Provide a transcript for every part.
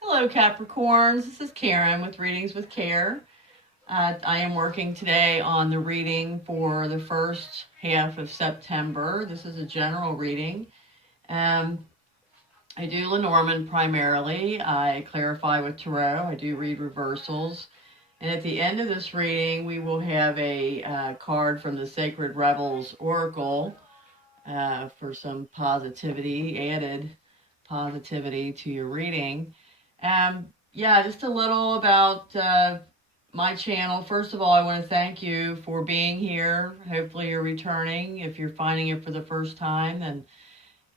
Hello, Capricorns. This is Karen with Readings with Care. I am working today on the reading for the first half of September. This is a general reading. I do Lenormand primarily. I clarify with Tarot. I do read reversals. And at the end of this reading, we will have a card from the Sacred Rebels Oracle for some positivity, added positivity to your reading. Yeah, just a little about my channel. First of all, I want to thank you for being here. Hopefully you're returning. If you're finding it for the first time, then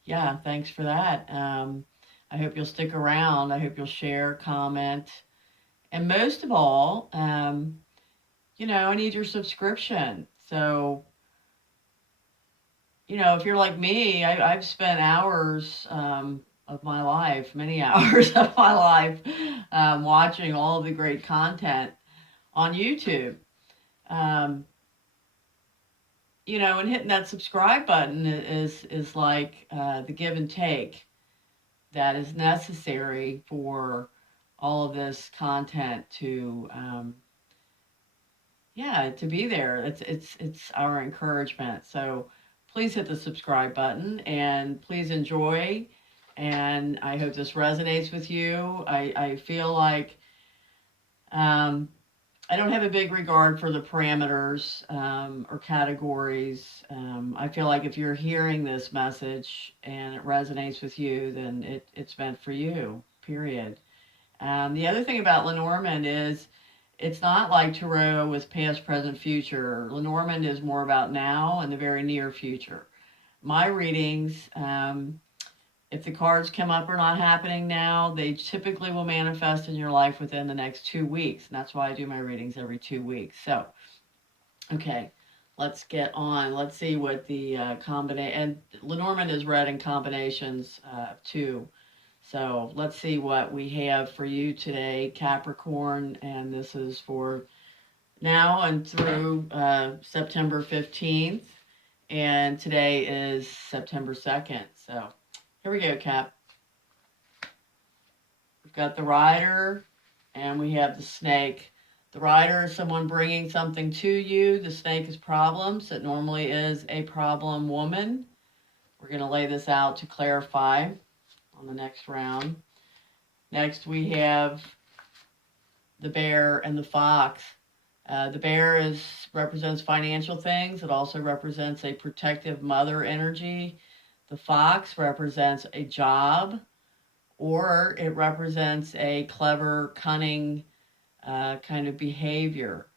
yeah, thanks for that. I hope you'll stick around. I hope you'll share, comment, and most of all, I need your subscription. So, if you're like me, I've spent hours of my life, many hours of my life, watching all the great content on YouTube. And hitting that subscribe button is like the give and take that is necessary for all of this content to be there. It's our encouragement. So please hit the subscribe button and please enjoy. And I hope this resonates with you. I feel like I don't have a big regard for the parameters or categories. I feel like if you're hearing this message and it resonates with you, then it's meant for you, period. The other thing about Lenormand is it's not like Tarot with past, present, future. Lenormand is more about now and the very near future. My readings, if the cards come up are not happening now, they typically will manifest in your life within the next 2 weeks. And that's why I do my readings every 2 weeks. So, okay, let's get on. Let's see what the combination, and Lenormand is read in combinations too. So let's see what we have for you today, Capricorn. And this is for now and through September 15th. And today is September 2nd. So here we go, Cap. We've got the Rider, and we have the Snake. The Rider is someone bringing something to you. The Snake is problems. It normally is a problem woman. We're going to lay this out to clarify on the next round. Next, we have the Bear and the Fox. The Bear represents financial things. It also represents a protective mother energy. The Fox represents a job, or it represents a clever, cunning kind of behavior.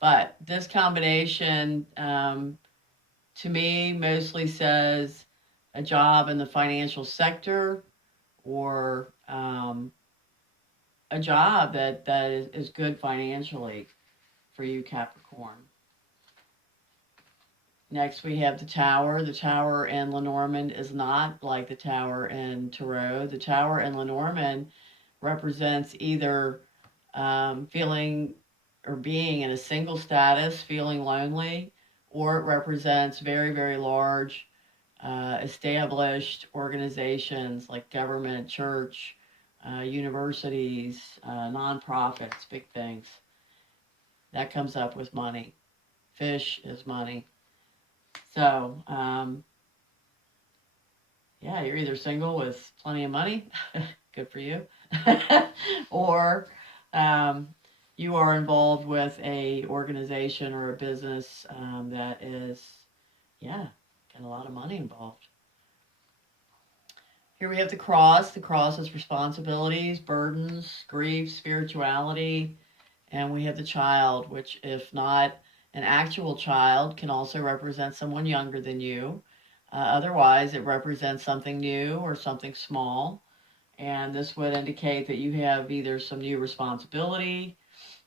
But this combination, to me, mostly says a job in the financial sector, or a job that is good financially for you, Capricorn. Next, we have the Tower. The Tower in Lenormand is not like the Tower in Tarot. The Tower in Lenormand represents either feeling or being in a single status, feeling lonely, or it represents very, very large established organizations like government, church, universities, nonprofits, big things. That comes up with money. Fish is money. So, you're either single with plenty of money, good for you, or you are involved with a organization or a business that is, got a lot of money involved. Here we have the Cross. The Cross is responsibilities, burdens, grief, spirituality, and we have the Child, which, if not an actual child, can also represent someone younger than you. Otherwise, it represents something new or something small. And this would indicate that you have either some new responsibility,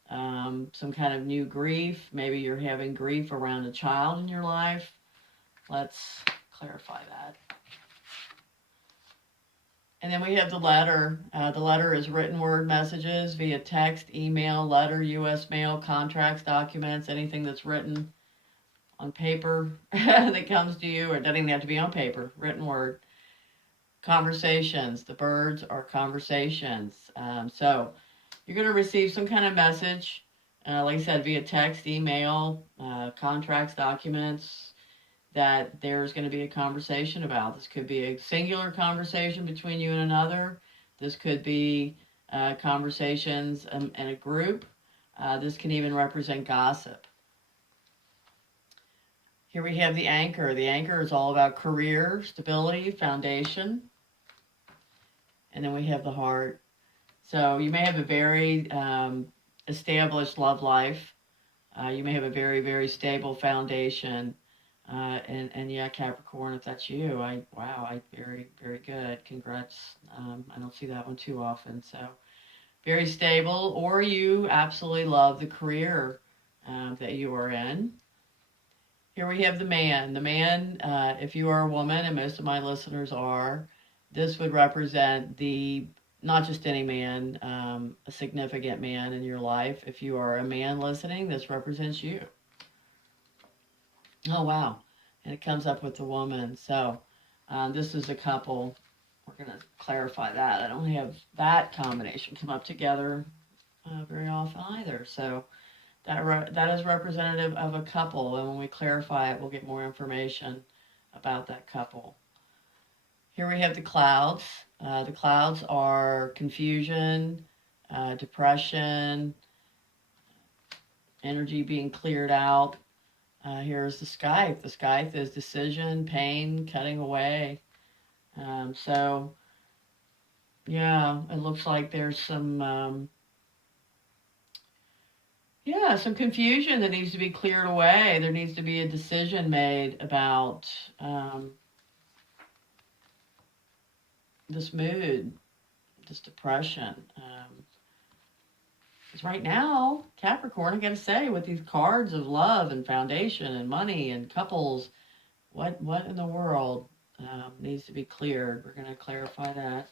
some kind of new grief. Maybe you're having grief around a child in your life. Let's clarify that. And then we have the Letter. The Letter is written word messages via text, email, letter, U.S. mail, contracts, documents, anything that's written on paper that comes to you, or it doesn't even have to be on paper, written word. Conversations. The birds are conversations. So you're going to receive some kind of message, like I said, via text, email, contracts, documents, that there's going to be a conversation about. This could be a singular conversation between you and another. This could be conversations in a group. This can even represent gossip. Here we have the anchor. The anchor is all about career, stability, foundation. And then we have the heart. So you may have a very established love life. You may have a very, very stable foundation. And yeah, Capricorn, if that's you, very, very good. Congrats. I don't see that one too often. So very stable, or you absolutely love the career that you are in. Here we have the man. The man, if you are a woman, and most of my listeners are, this would represent not just any man, a significant man in your life. If you are a man listening, this represents you. Oh, wow. And it comes up with the woman. So this is a couple. We're going to clarify that. I don't have that combination come up together very often either. So that is representative of a couple. And when we clarify it, we'll get more information about that couple. Here we have the clouds. The clouds are confusion, depression, energy being cleared out. Here's the scythe. The scythe is decision, pain, cutting away. So, yeah, it looks like there's some confusion that needs to be cleared away. There needs to be a decision made about this mood, this depression. Because right now, Capricorn, I got to say, with these cards of love and foundation and money and couples, what in the world needs to be cleared? We're going to clarify that.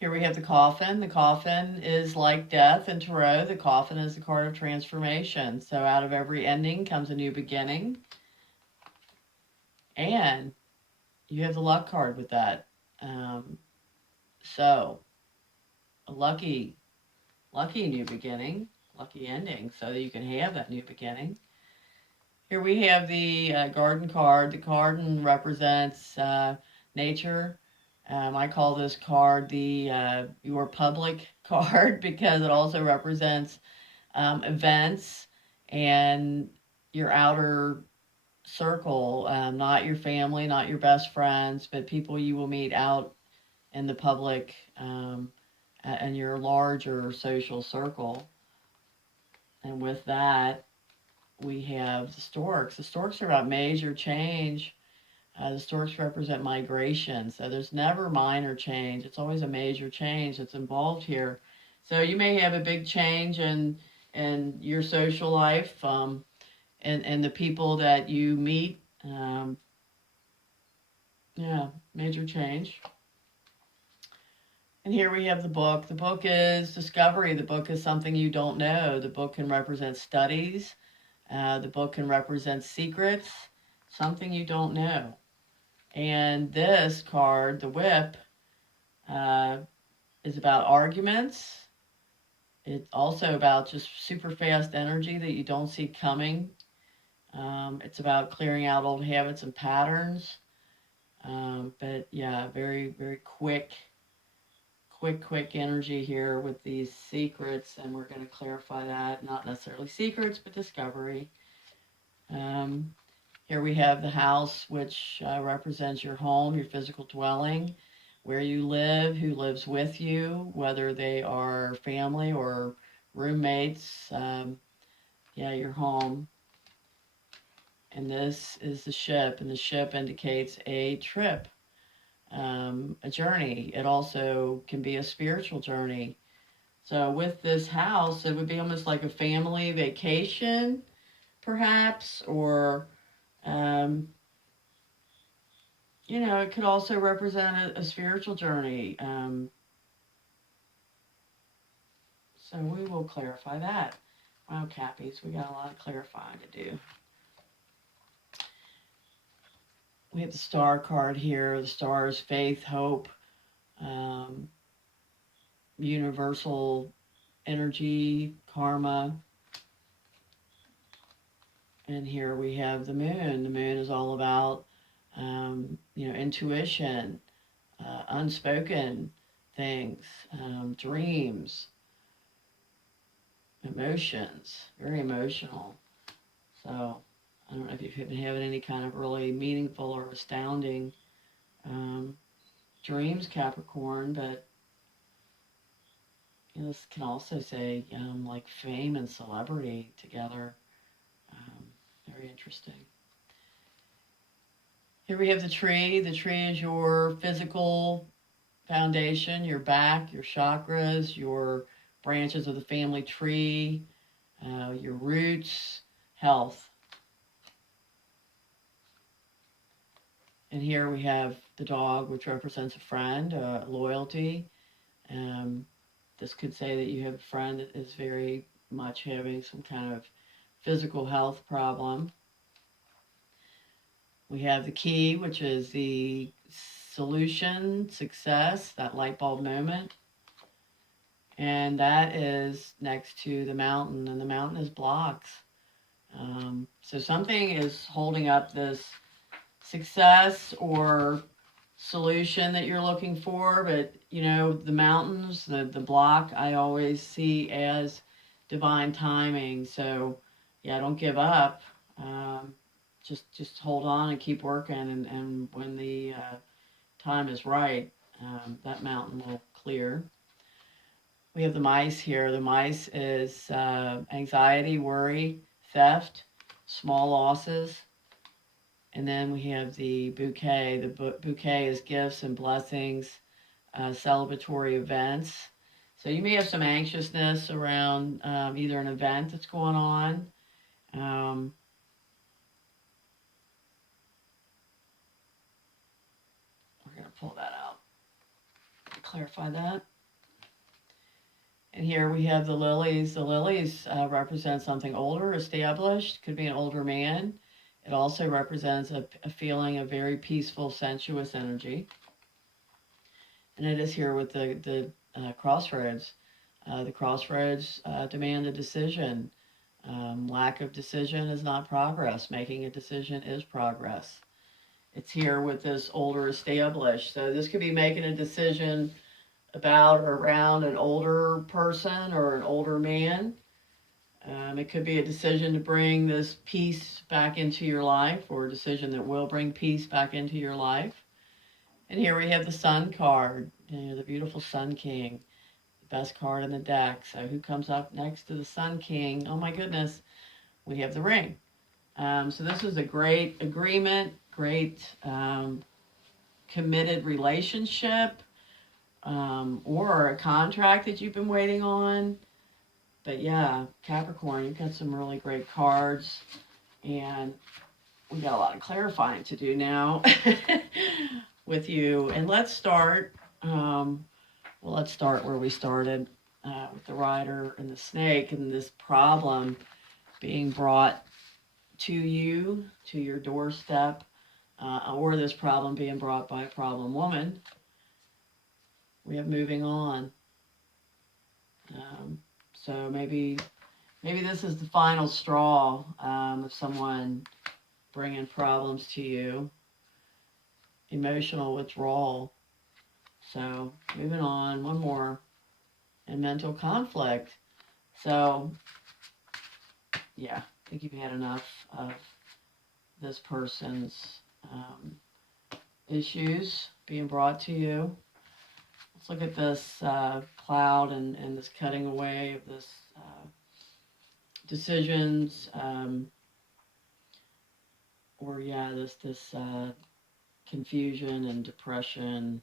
Here we have the coffin. The coffin is like death in Tarot. The coffin is the card of transformation. So out of every ending comes a new beginning. And you have the luck card with that. So a lucky new beginning, lucky ending, so that you can have that new beginning. Here we have the garden card. The garden represents nature. I call this card the your public card because it also represents events and your outer circle, not your family, not your best friends, but people you will meet out in the public and your larger social circle. And with that, we have the storks. The storks are about major change. The storks represent migration. So there's never minor change. It's always a major change that's involved here. So you may have a big change in your social life and the people that you meet. Major change. And here we have the book. The book is discovery. The book is something you don't know. The book can represent studies. The book can represent secrets, something you don't know. And this card, the whip, is about arguments. It's also about just super fast energy that you don't see coming. It's about clearing out old habits and patterns. But yeah, very, very quick energy here with these secrets, and we're going to clarify that. Not necessarily secrets, but discovery. Here we have the house, which represents your home, your physical dwelling, where you live, who lives with you, whether they are family or roommates. Your home. And this is the ship, and the ship indicates a trip. A journey. It also can be a spiritual journey. So with this house, it would be almost like a family vacation, perhaps, or, it could also represent a spiritual journey. So we will clarify that. Wow, Cappies, we got a lot of clarifying to do. We have the star card here. The star is faith, hope, um, universal energy, karma. And here we have the moon. The moon is all about, intuition, unspoken things, dreams, emotions, very emotional. So I don't know if you've been having any kind of really meaningful or astounding dreams, Capricorn, but this can also say like fame and celebrity together. Um, Very interesting. Here we have the tree. The tree is your physical foundation, your back, your chakras, your branches of the family tree, your roots, health. And here we have the dog, which represents a friend, loyalty. This could say that you have a friend that is very much having some kind of physical health problem. We have the key, which is the solution, success, that light bulb moment. And that is next to the mountain, and the mountain is blocks. So something is holding up this success or solution that you're looking for, but the mountains, the block, I always see as divine timing. So yeah, don't give up. Just hold on and keep working, and when the time is right, that mountain will clear. We have the mice here. The mice is anxiety, worry, theft, small losses. And then we have the bouquet. The bouquet is gifts and blessings, celebratory events. So you may have some anxiousness around either an event that's going on. We're going to pull that out, clarify that. And here we have the lilies. The lilies represent something older, established, could be an older man. It also represents a feeling of very peaceful, sensuous energy. And it is here with the crossroads. The crossroads demand a decision. Lack of decision is not progress. Making a decision is progress. It's here with this older established. So this could be making a decision about or around an older person or an older man. It could be a decision to bring this peace back into your life, or a decision that will bring peace back into your life. And here we have the Sun card, the beautiful Sun King, the best card in the deck. So who comes up next to the Sun King? Oh my goodness, we have the ring. So this is a great agreement, great committed relationship, or a contract that you've been waiting on. But yeah, Capricorn, you've got some really great cards, and we got a lot of clarifying to do now with you. And let's start. Let's start where we started with the rider and the snake, and this problem being brought to you, to your doorstep, or this problem being brought by a problem woman. We have moving on. So maybe this is the final straw of someone bringing problems to you. Emotional withdrawal. So moving on, one more. And mental conflict. So yeah, I think you've had enough of this person's issues being brought to you. Let's look at this cloud and this cutting away of this decisions, or this confusion and depression,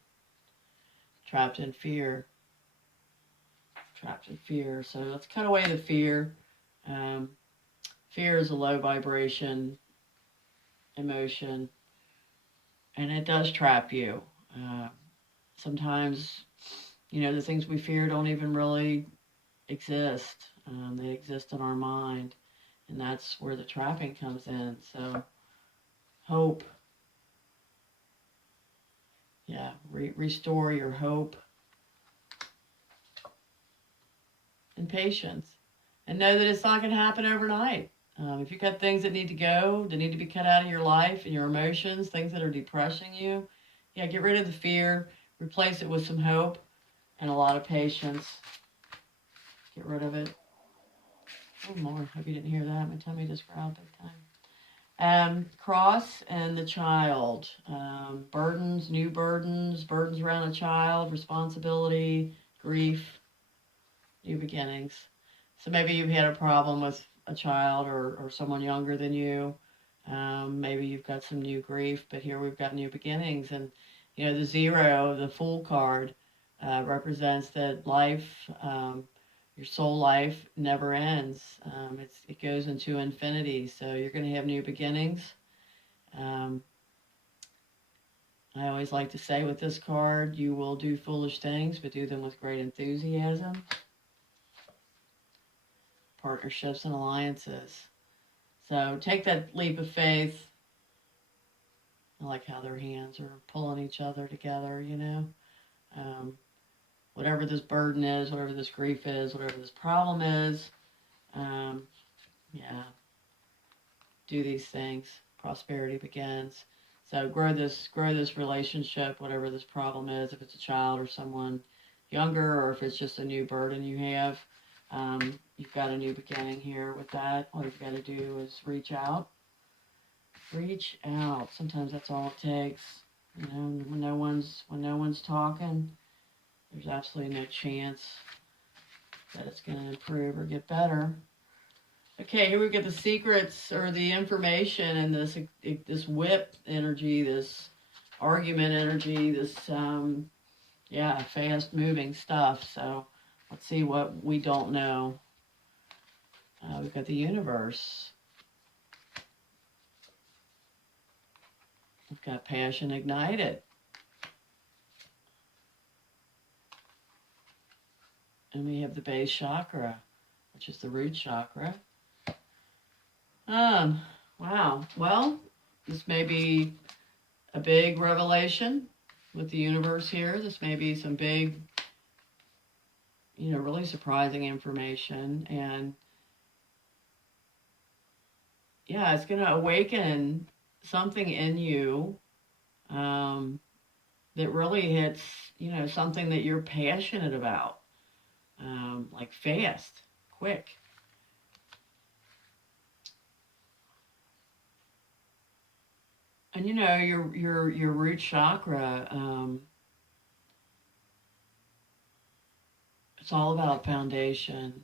trapped in fear. So let's cut away the fear. Fear is a low vibration emotion, and it does trap you. Sometimes, the things we fear don't even really exist. They exist in our mind, and that's where the trapping comes in. So hope, yeah, restore your hope and patience, and know that it's not going to happen overnight. If you've got things that need to go, that need to be cut out of your life and your emotions, things that are depressing you, yeah, get rid of the fear, replace it with some hope and a lot of patience. Get rid of it. Oh, Lord, hope you didn't hear that. My tummy just growled big time. Cross and the child. Burdens, new burdens, burdens around a child, responsibility, grief, new beginnings. So maybe you've had a problem with a child or someone younger than you. Maybe you've got some new grief, but here we've got new beginnings. And, you know, the zero, the Fool card, represents that life, your soul life never ends. It goes into infinity. So you're going to have new beginnings. Um, I always like to say with this card, you will do foolish things, but do them with great enthusiasm. Partnerships and alliances. So take that leap of faith. I like how their hands are pulling each other together, you know. Whatever this burden is, whatever this grief is, whatever this problem is, yeah, do these things. Prosperity begins. So grow this relationship, whatever this problem is, if it's a child or someone younger, or if it's just a new burden you have. You've got a new beginning here with that. All you've got to do is reach out. Reach out. Sometimes that's all it takes. You know, when no one's talking, there's absolutely no chance that it's going to improve or get better. Okay, here we get the secrets or the information and this whip energy, this argument energy, this fast moving stuff. So let's see what we don't know. We've got the universe. We've got passion ignited. And we have the base chakra, which is the root chakra. Wow. Well, this may be a big revelation with the universe here. This may be some big, really surprising information. And yeah, it's going to awaken something in you that really hits, something that you're passionate about, like fast, quick. And your root chakra, it's all about foundation.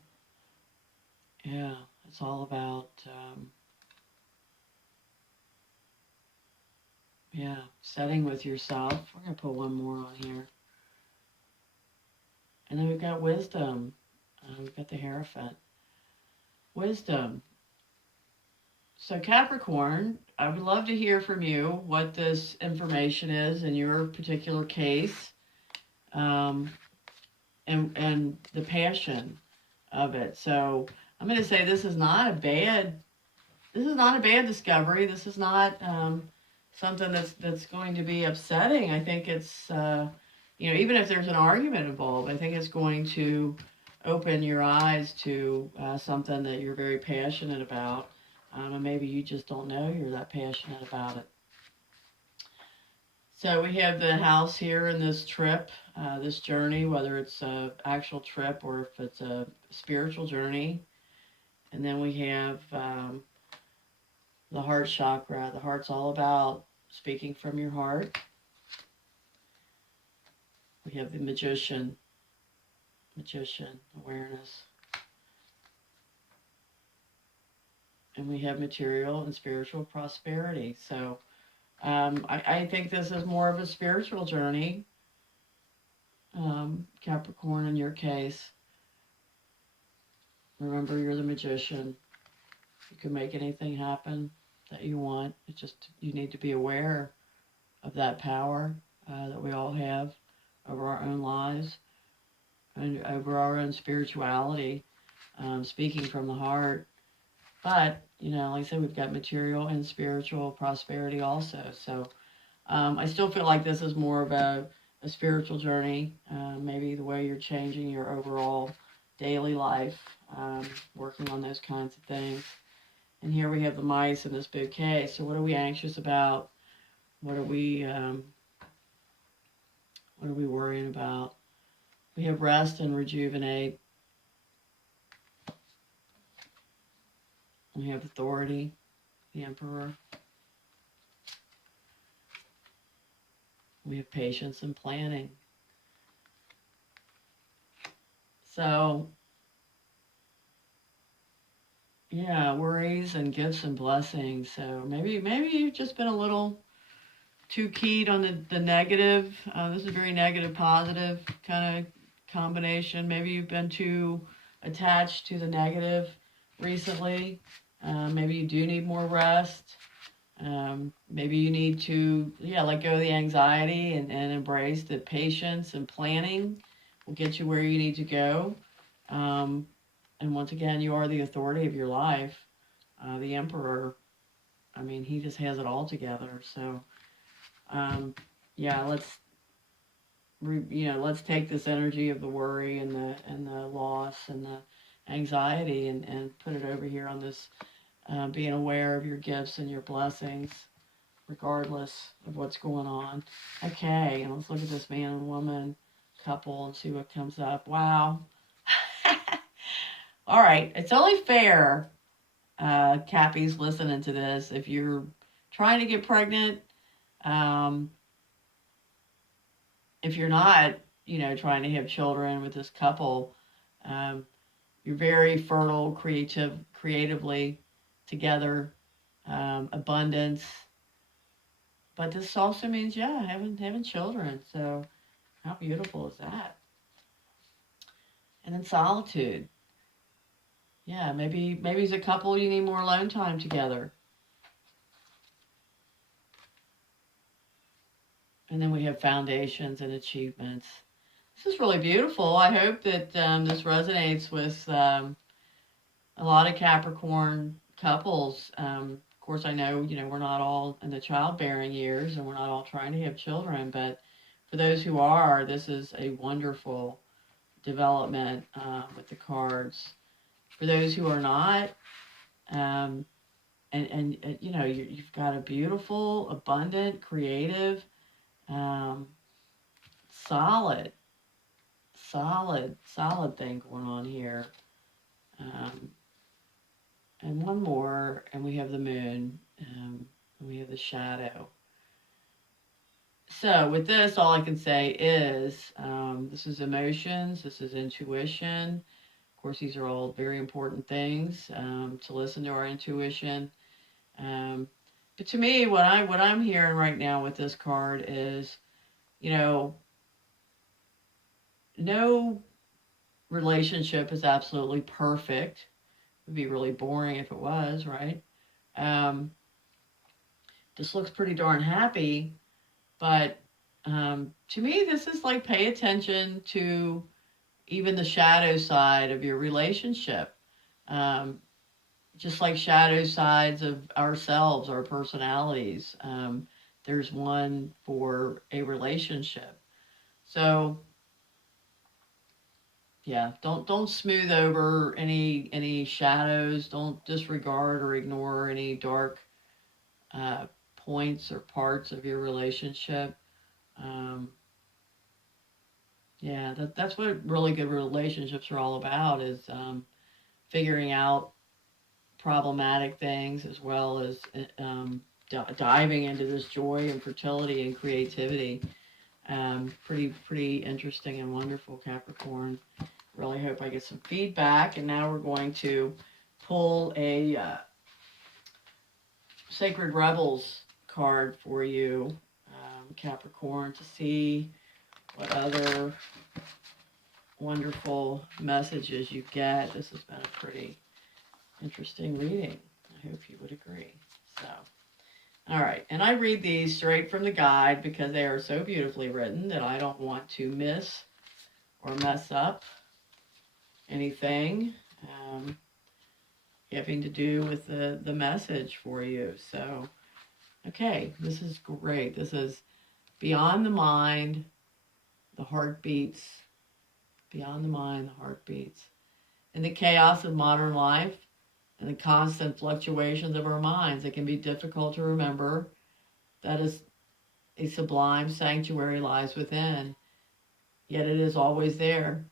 Yeah, it's all about setting with yourself. We're gonna put one more on here, and then we've got wisdom. We've got the Hierophant. Wisdom. So Capricorn, I would love to hear from you what this information is in your particular case, and the passion of it. So I'm going to say this is not a bad discovery. This is not something that's going to be upsetting. I think it's even if there's an argument involved, I think it's going to open your eyes to something that you're very passionate about. And maybe you just don't know you're that passionate about it. So we have the house here in this trip, this journey, whether it's an actual trip or if it's a spiritual journey. And then we have the heart chakra. The heart's all about speaking from your heart. We have the magician, awareness. And we have material and spiritual prosperity. So I think this is more of a spiritual journey, Capricorn in your case. Remember, you're the magician. You can make anything happen that you want. It's just you need to be aware of that power that we all have over our own lives. and over our own spirituality, speaking from the heart. But, like I said, we've got material and spiritual prosperity also. So I still feel like this is more of a spiritual journey, maybe the way you're changing your overall daily life, working on those kinds of things. And here we have the mice in this bouquet. So what are we anxious about? What are we worrying about? We have rest and rejuvenate. We have authority, the emperor. We have patience and planning. So, yeah, worries and gifts and blessings. So maybe you've just been a little too keyed on the negative. This is a very negative, positive kind of combination. Maybe you've been too attached to the negative recently. Maybe you do need more rest. Maybe you need to, let go of the anxiety and embrace the patience and planning will get you where you need to go. And once again, you are the authority of your life. The emperor, I mean, he just has it all together. So, let's take this energy of the worry and the loss and the anxiety and put it over here on this being aware of your gifts and your blessings, regardless of what's going on. Okay, and let's look at this man and woman couple and see what comes up. Wow. All right, it's only fair, Cappy's listening to this. If you're trying to get pregnant, if you're not, trying to have children with this couple, you're very fertile, creatively together, abundance. But this also means, having children. So how beautiful is that? And then solitude. Yeah, maybe as a couple you need more alone time together. And then we have foundations and achievements. This is really beautiful. I hope that this resonates with a lot of Capricorn couples. Of course, I know, we're not all in the childbearing years and we're not all trying to have children, but for those who are, this is a wonderful development with the cards. For those who are not, and you've got a beautiful, abundant, creative, solid thing going on here. And one more, and we have the moon, and we have the shadow. So with this, all I can say is this is emotions, this is intuition. Of course, these are all very important things to listen to our intuition. But to me, what I'm hearing right now with this card is, no relationship is absolutely perfect. It would be really boring if it was, right? This looks pretty darn happy, but to me, this is like pay attention to even the shadow side of your relationship. Just like shadow sides of ourselves, our personalities. There's one for a relationship. So, yeah, don't smooth over any shadows. Don't disregard or ignore any dark points or parts of your relationship. That's what really good relationships are all about, is figuring out problematic things as well as diving into this joy and fertility and creativity. Pretty interesting and wonderful, Capricorn. Really hope I get some feedback. And now we're going to pull a Sacred Rebels card for you, Capricorn, to see what other wonderful messages you get. This has been a pretty interesting reading. I hope you would agree. So, all right. And I read these straight from the guide because they are so beautifully written that I don't want to miss or mess up anything having to do with the message for you. So, okay, this is great. This is beyond the mind, the heart beats. Beyond the mind, the heart beats. In the chaos of modern life and the constant fluctuations of our minds, it can be difficult to remember that a sublime sanctuary lies within, yet it is always there.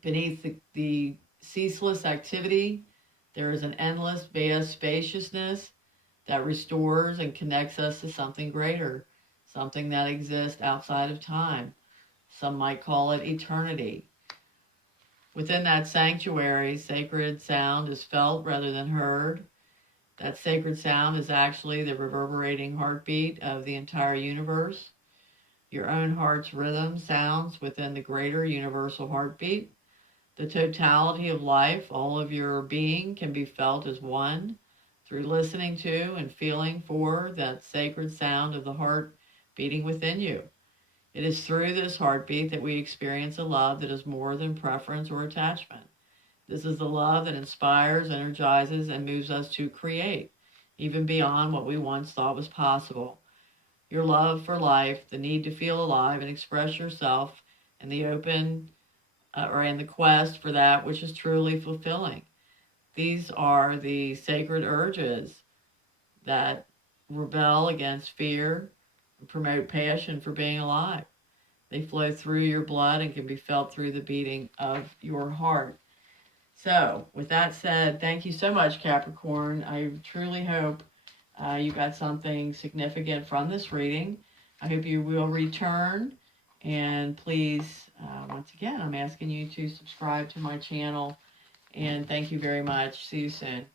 Beneath the ceaseless activity, there is an endless, vast spaciousness that restores and connects us to something greater, something that exists outside of time. Some might call it eternity. Within that sanctuary, sacred sound is felt rather than heard. That sacred sound is actually the reverberating heartbeat of the entire universe. Your own heart's rhythm sounds within the greater universal heartbeat. The totality of life, all of your being, can be felt as one through listening to and feeling for that sacred sound of the heart beating within you. It is through this heartbeat that we experience a love that is more than preference or attachment. This is the love that inspires, energizes, and moves us to create, even beyond what we once thought was possible. Your love for life, the need to feel alive and express yourself, and the and the quest for that which is truly fulfilling. These are the sacred urges that rebel against fear and promote passion for being alive. They flow through your blood and can be felt through the beating of your heart. So, with that said, thank you so much, Capricorn. I truly hope you got something significant from this reading. I hope you will return. And please, once again, I'm asking you to subscribe to my channel. And thank you very much. See you soon.